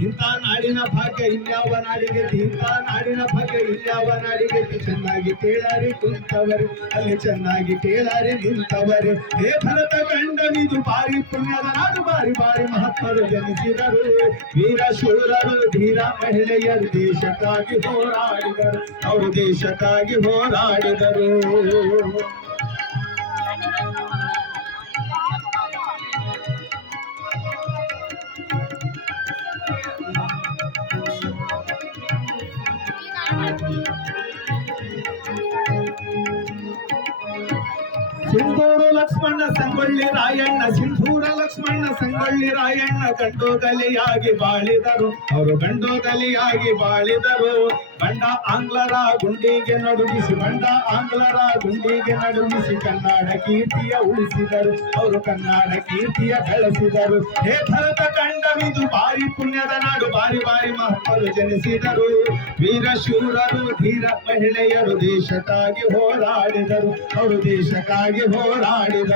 ಇಂಥ ನಾಡಿನ ಭಾಗ್ಯ ಇನ್ಯಾವ ನಾಡಿಗೆ ಇಂಥ ನಾಡಿನ ಭಾಗ್ಯ ಇನ್ಯಾವ ನಾಡಿಗೆ ಚೆನ್ನಾಗಿ ಕೇಳಾರಿ ಕುಂತವರು. ಅಲ್ಲಿ ಚೆನ್ನಾಗಿ ಕೇಳಾರಿ ನಿಂತವರು. ಹೇ ಭರತ ಕಂಡವಿದು ಬಾರಿ ಪುಣ್ಯದ ನಾಡು ಬಾರಿ ಬಾರಿ ಮಹತ್ವರು ಜನಿಸಿದರು. ವೀರ ಶೂರರು, ಧೀರ ಮಹಿಳೆಯರು ದೇಶಕ್ಕಾಗಿ ಹೋರಾಡಿದರು. ಅವರು ದೇಶಕ್ಕಾಗಿ ಹೋರಾಡಿದರು. Thank you. ಸಿಂಧೂರು ಲಕ್ಷ್ಮಣ ಸಂಗೊಳ್ಳಿ ರಾಯಣ್ಣ, ಸಿಂಧೂರ ಲಕ್ಷ್ಮಣ ಸಂಗೊಳ್ಳಿ ರಾಯಣ್ಣ ಗಂಡೋಗಲಿಯಾಗಿ ಬಾಳಿದರು. ಅವರು ಗಂಡೋಗಲಿಯಾಗಿ ಬಾಳಿದರು. ಬಂಡ ಆಂಗ್ಲರ ಗುಂಡಿಗೆ ನಡುಗಿಸಿ, ಬಂಡ ಆಂಗ್ಲರ ಗುಂಡಿಗೆ ನಡುಗಿಸಿ ಕನ್ನಡ ಕೀರ್ತಿಯ ಉಳಿಸಿದರು. ಅವರು ಕನ್ನಡ ಕೀರ್ತಿಯ ಬೆಳೆಸಿದರು. ಹೇ ಭರತ ಕಂಡವಿದು ಬಾರಿ ಪುಣ್ಯದ ನಾಡು. ಬಾರಿ ಬಾರಿ ಮಹತ್ವರು ಜನಿಸಿದರು. ವೀರ ಶೂರರು, ಧೀರ ಮಹಿಳೆಯರು ದೇಶಕ್ಕಾಗಿ ಹೋರಾಡಿದರು. ಅವರು ದೇಶಕ್ಕಾಗಿ ಹೋರಾಡಿದರು